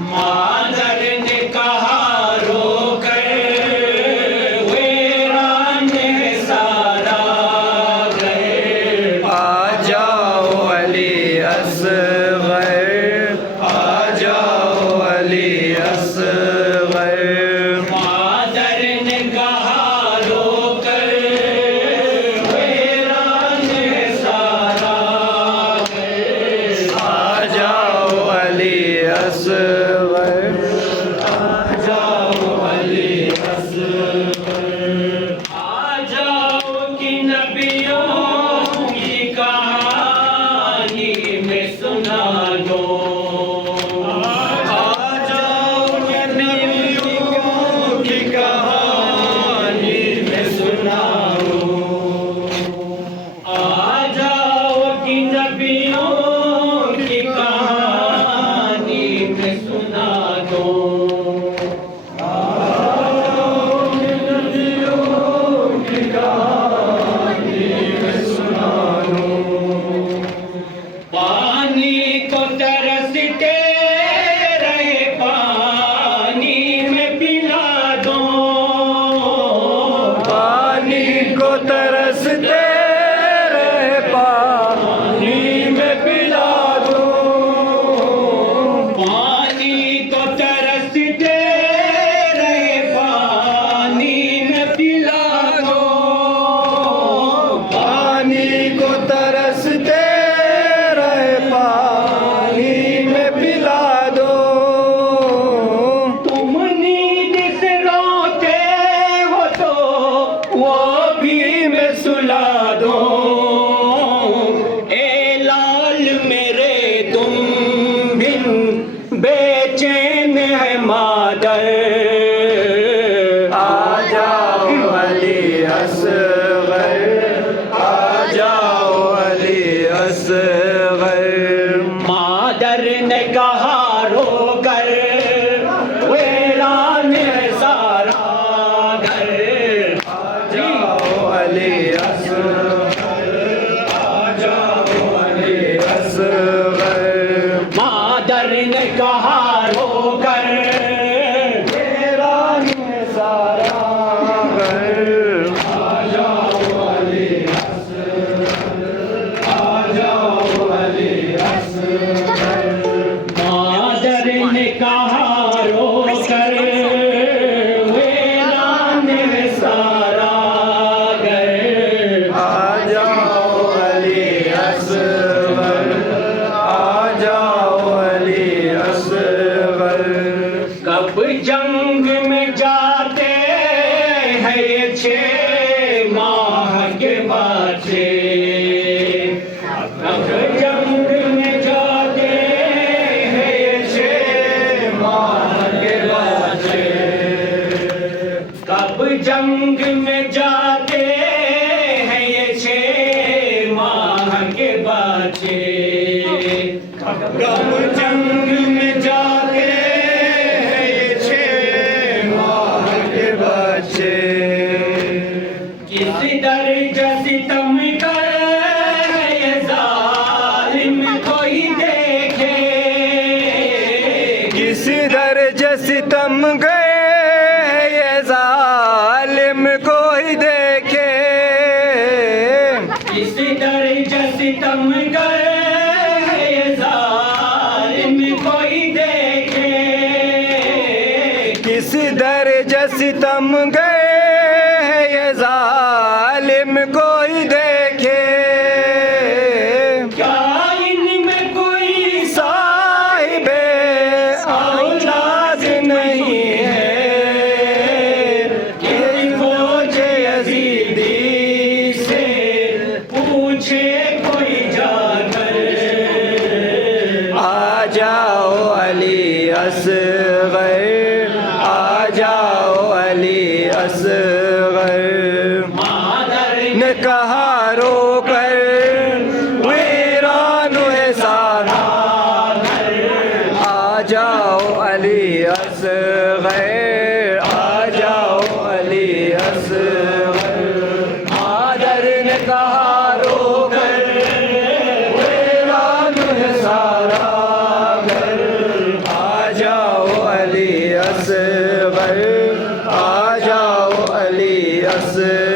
मादर ने कहा रोकर वीरान सारा गए। आ जाओ अली असग़र, आ जाओ अली असग़र। मादर ने कहा रोकर वीरान सारा गए। आ जाओ अली असग़र, आ जाओ अली असग़र। आ जाओ कि नबियों की कहानी में सुना दो। आ जाओ नबियों की कहानी में सुनाओ। आ जाओ कि नबियों की कहानी में सुना दो। पानी को तरसते रहे पानी में पिला दो। पानी को तरसते रहे पानी में पिला दो। पानी को तरसते रहे पानी में पिला दो। पानी को तरसते रहे पानी में पिला दो। तुम नींद से रोते हो तो वो भी मैं सुला दो। ए लाल मेरे तुम बिन बेचैन है मादर। आ जाओ अली असग़र, आ जाओ अली असग़र। मादर ने कहा रोकर वीरान सारा घर। आ जाओ अली असग़र, आ जाओ अली असग़र। मादर ने कहा रोकर वीरान सारा घर। आ जाओ अली असग़र, आ जाओ अली असग़र। मादर ने कहा रोकर वीरान सारा घर। आ जाओ अली असग़र, आ जाओ अली असग़र। कब जंग में जाते हैं ये 6 माह के बच्चे। कब जंग में जाते हैं ये 6 माह के बच्चे। कब जंग में जाते हैं ये 6 माह के बच्चे। कब जंग में जाते हैं ये 6 माह के बच्चे। किस दर्जा सितम कर ये जालिम कोई देखे। किस दर्जे सितम गए ये जालिम कोई देखे। किस दर्जा सितम कर ये जालिम कोई देखे। किस दर्जे सितम गए ये जालिम कोई देखे। क्या इनमें कोई साहिबे औलाद नहीं है कि फौजे यजीदी से पूछे कोई जाकर। आ जाओ अली असग़र, आ जाओ अली असग़र। मादर ने कहा रोकर वीरान सारा घर। आ जाओ अली असग़र, आ जाओ अली असग़र। मादर ने कहा रोकर वीरान सारा घर। असगर आ जाओ अली असगर